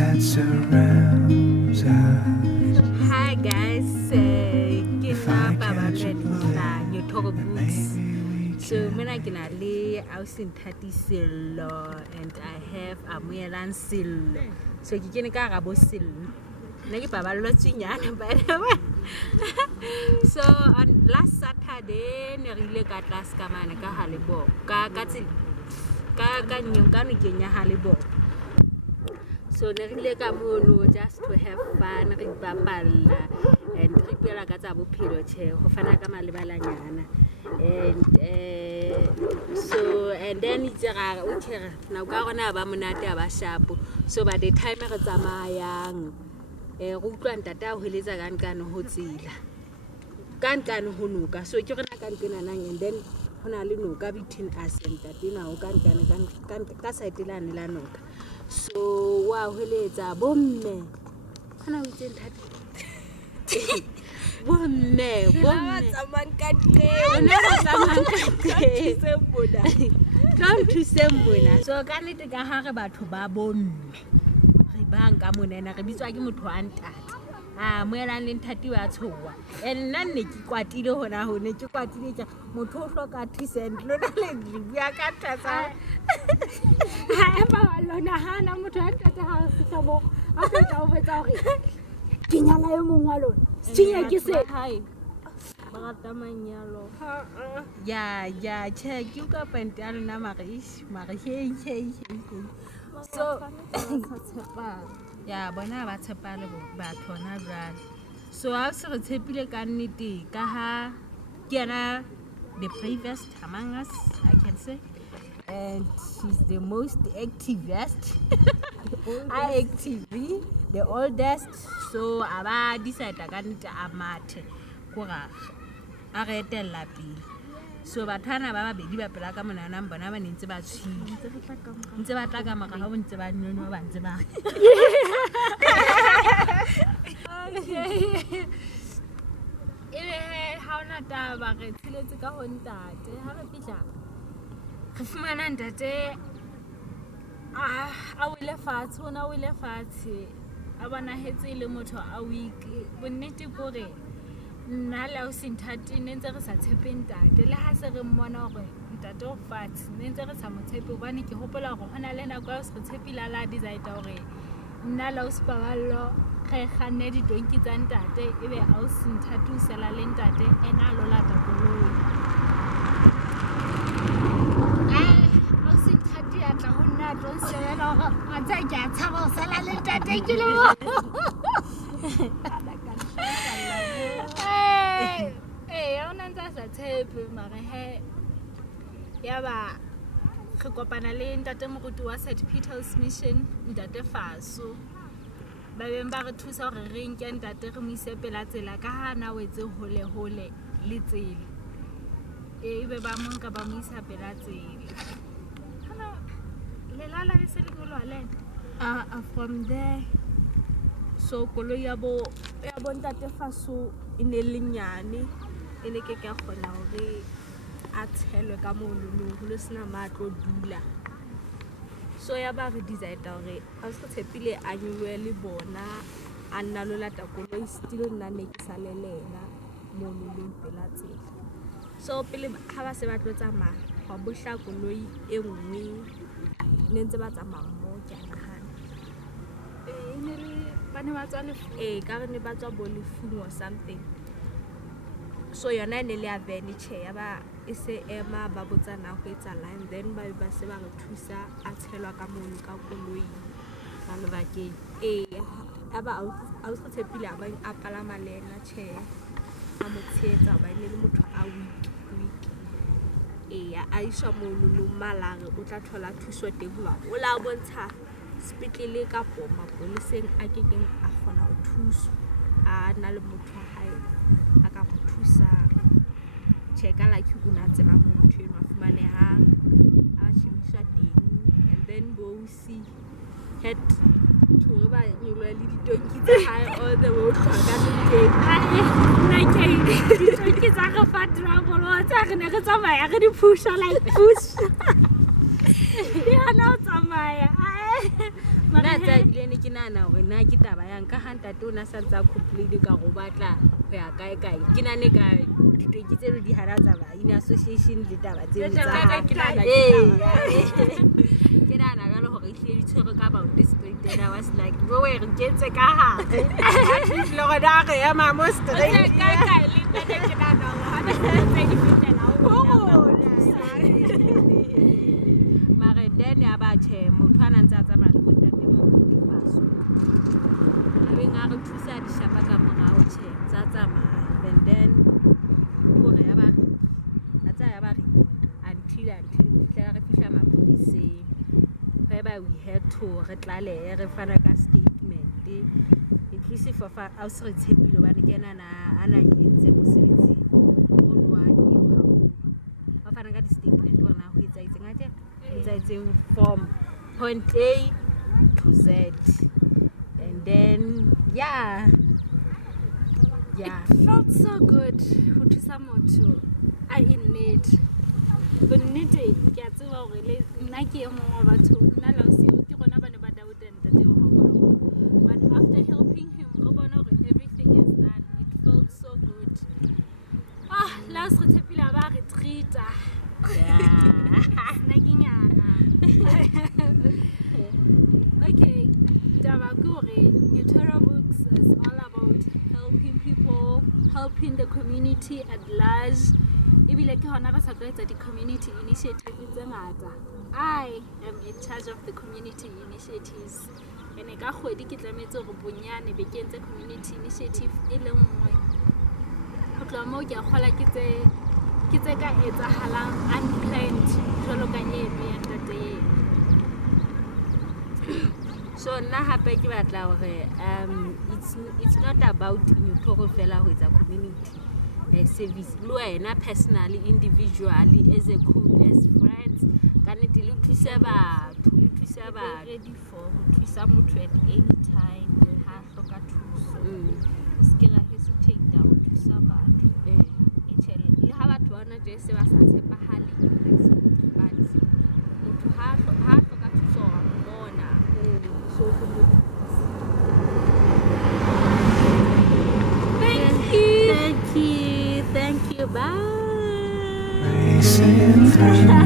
that surrounds us. Hi guys, kina Baba Brenda, you talk books. So when I can lay out in 30 sillo and I have a Mueran sill. So you can go about sill. Nagi Baba Lochinyana by the way. So on last Saturday, Nerile got last Kamanaka Halibo. Kagati Kaganyukani Kenya Halibo. So Nerile Gamuno just to have fun, Ribambala, and Ribera Gatabu Piloche, Hofanaka Malibalagana. And then it's a now Garona Bamunata Bashapu. So by the time of Zamayang, Rukan Tata, who is a Gankan Hozilla. Gankan Hunuka, so you're not going to and then Honalino Gabitin Ascent, Dina, Gankan Casatilan Lanoka. So wow, it's a bomb. And I was in that. Come to Sembuna. So can it take a hack about Babon? Ribanka Munena, Biswagi Mutuanta. Meran in Tatu and Nani Quatino Hona, who need to Quatina, Motoso Catis and Lunali, Yakata. I am a Lona Hana Mutuanta at the house. I don't know without it. Kinala Mungalo. Tia, you say hi. Yeah, check you up and tell Namarish, Marie. So, yeah, Bonava Tapalo, but for Nazar. So, after the Tepile Ganiti, Gaha, Kiana, the bravest among us, I can say. And she's the most activist. I active, the oldest. So I decided to amate kora arete lapi. So batana baba be diba pela ka mona namba na ba ntse ba tshile ntse ba tla ka maka ha ntse ba nyono ba ntse ba ile ha ona taba re tsiletse ka ho ntate ha re fihla re fumana ntate a wile fatshe ona wile fatshe abana hetse le motho a week bonnete gore nna la o sinthatine ntse re sa tshepeng tate le ha se re mmona gore ntate o fatshe ntse re sa mo tshepe bane ke hopola gore hona le nako ya se tshepila la decide gore nna la o spaballo ge ganne di donki tsa ntate ebe a o sinthatu sela le ntate ena lo lata koloi o sinthati ya tla honna tlo sela go matsa ke a tshaba sela le ntate ke le Yaba kopana le ntate moruti wa St Peter's Mission ntate Faso ba beng ba re thusa hore re nke ntate re mo ise pela tsela ka ha na wetse hole le tsela ebe ba monka ba mo isa pela tsela le lala le se le golwale from there so kolo ya bo ntate Faso ine lenyane ene ke ka kgola hore a tshelo ka mono le sena matlo dula so ya ba re decide hore a se tshepile a nyuwe le bona a nna lo lata koloi still nna ne ke salelela mono le pela tsela so pele ha ba se ba tlo tsamaya ba bohla koloi e nngwe ne ntse ba tsamaya mo ke nagana ene le bana ba tswa le ka re ne ba tswa Bonifuno or something so yona ne le a veni che ba ise ema ba botsana go etsa line then ba se ba re thusa a tshelwa ka mono ka koloi ba le bakeng aba a o tshepile ba a palama lena che a mo tshetsa ba ile le motho a week a isha mono lo malare o tla thola thuso teng ba o la bontsha spetlele ka popa poliseng a ke keng a kgona ho thusa a na le motho hae a ka go thusa cheka la ke una tseba motho ma fumane ha a shimisa teng and then go see head to ba nyolo le ditonki tsa hae all the way to ka le na ke ditonki tsa ga fatra bolo tsa re ne re tsamaya re di pusha like push ya no tsamaya mara tsa ile ne ke nana e re kentse ka hare le go da ge ya mamo o straight tse kae kae le ka ke nagana gore ga ba tse di fetela mare then ya ba che motho ana tsa tsamaya le botate mo difaso a be nga re thusa di shapa tsa morao che tsa tsamaya and then gore ya ba a tsa ya ba re until tla re fihla mapodiseng whereby we had to re tlalehe re fana ka statement inclusive of us re tshepile ba di kena na ana yentse mosebetsi ono wa eo ba fana ka di-statement gore na ho etsaetseng a tjena etsaetseng from point A to Z and then yeah felt so good ho thusa motho a in need bonnete ke a tseba gore le nna ke e mongwe wa batho nna la o seo ke gona ba ne ba doubted ntate o haholo but after helping him o bona gore everything is done it felt so good la o se re tshepile a ba re treata snacking-nyana okay taba ke gore Utero Books is all about helping people, helping the community at large. Ebile ke hona ba sa tlo etsa di-community initiatives tse ngata. I am in charge of the community initiatives. Ene ka kgwedi ke tlametse hore bonyane be ke entse community initiative e le nngwe. Ho tloha moo ke a kgola ke tse ka etsahalang unplanned jwalo ka eno ya ntate eo. so nna hape ke batla gore it's not about ntho go fela ho etsa community service le wena personally individually as a group as friends ka nnete le thusa batho Ready for ho thusa motho at any time ha a hloka thuso. Se ra hesitate ho thusa batho. le ha batho bona je se ba sa tshepahale but motho ha hloka thuso wa mmona so go mo Thank you. Thank you. Bye. Racing through